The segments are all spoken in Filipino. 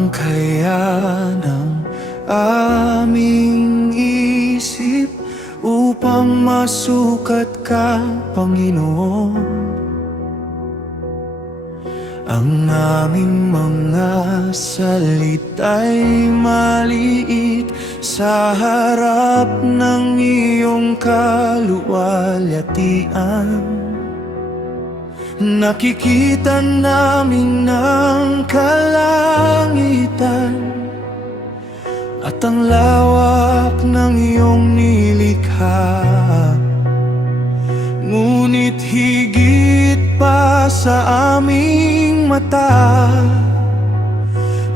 ang kaya ng aming isip upang masukat ka, Panginoon. Ang aming mga salita'y maliit sa harap ng iyong kaluwalhatian. Nakikita namin ang kalangitan at ang lawak ng iyong nilikha. Ngunit higit pa sa aming mata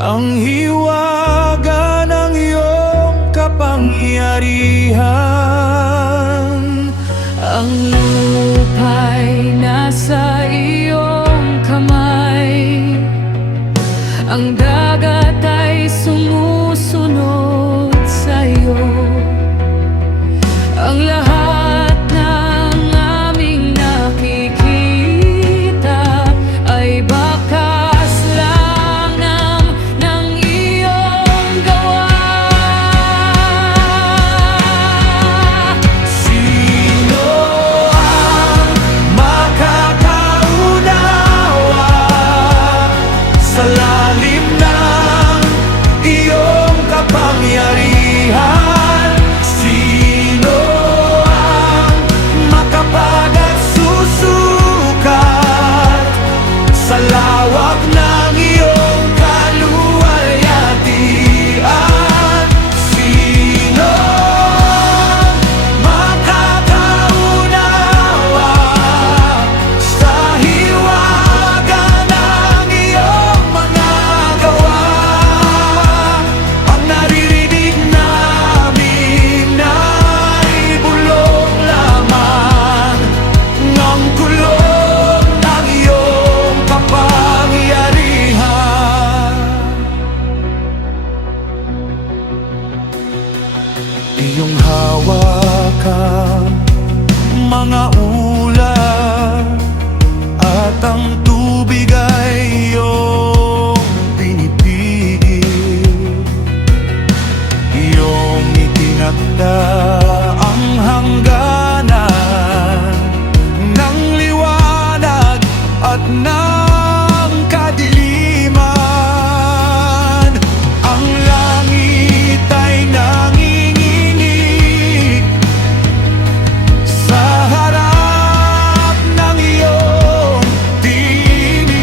ang hiwaga ng iyong kapangyarihan. Ang lupa'y nasa iyong kamay, ang dagat ay sumusunod sa iyo. Ang lahat ng aming nakikita ay bakas lang ng iyong gawa. Sino ang makakaunawa sa lalim ng iyong kapangyarihan? Sino ang makapagsusukat sa lawak ng iyong kaluwalhatian? Sino ang makakaunawa sa hiwaga ng iyong mga gawa? Ang naririnig namin ay bulong lamang ng kulog ng iyong kapangyarihan. Iyong hawakan mga ulan at ang tubig ay iyong pinipigil. Iyong itinakda ang hangganan ng liwanag at ng kadiliman. Ang langit ay nanginginig sa harap ng iyong tinig.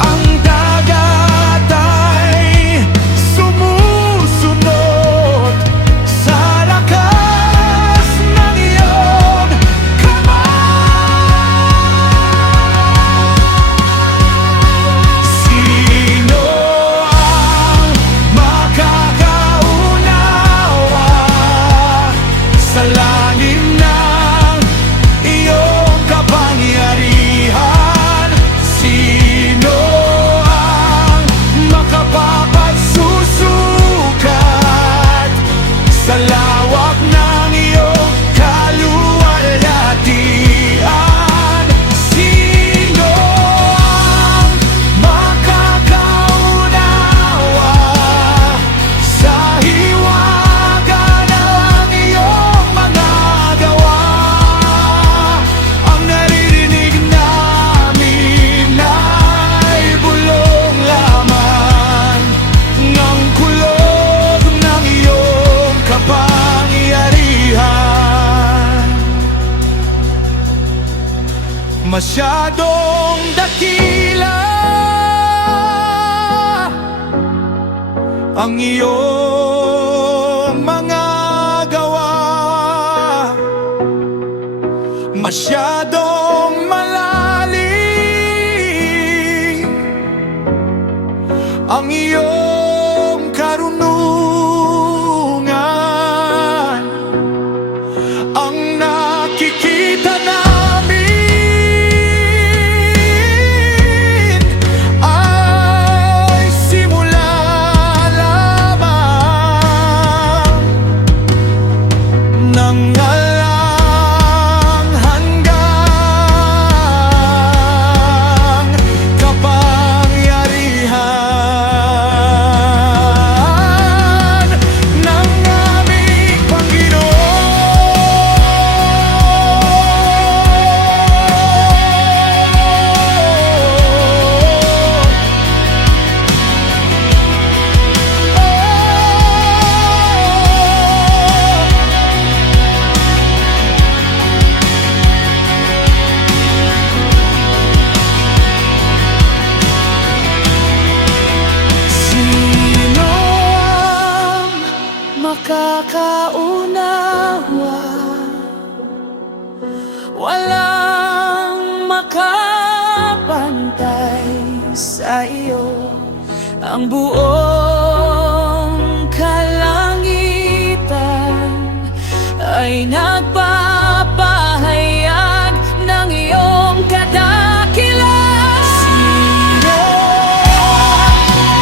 Ang dagat ay sumusunod sa lakas ng iyong kamay. Sino ang makakaunawa sa lalim ng iyong kapangyarihan? Sino ang makapagsusukat sa lawak ng iyong kaluwalhatian? Sino ang makakaunawa sa hiwaga ng iyong mga gawa? Ang naririnig namin ay bulong lamang ng kulog ng iyong kapangyarihan. Masyadong dakila ang iyong mga gawa, masyadong malalim ang iyong karunungan. Ang nakikita namin ay simula lamang ng alang hanggang kapangyarihan. nakakaunawa. Walang makapantay sa iyo. Ang buong kalangitan ay nagpapahayag ng iyong kadakilaan. Sino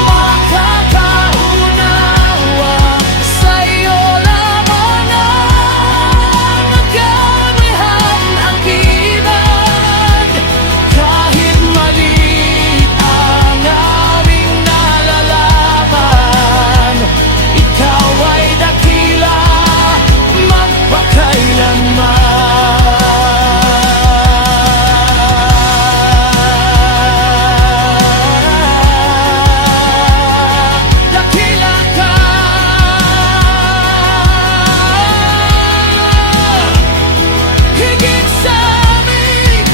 makakaunawa sa iyo lamang ang magkamihan ang ibig. Kahit maliit ang aming nalalaman, ikaw ay dakila magpakailanman. Dakila ka, higit sa aming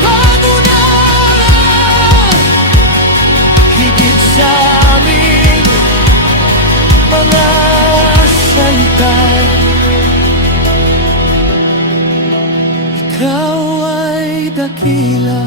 pangunawa, higit sa aming mga salita. Ikaw ay dakila.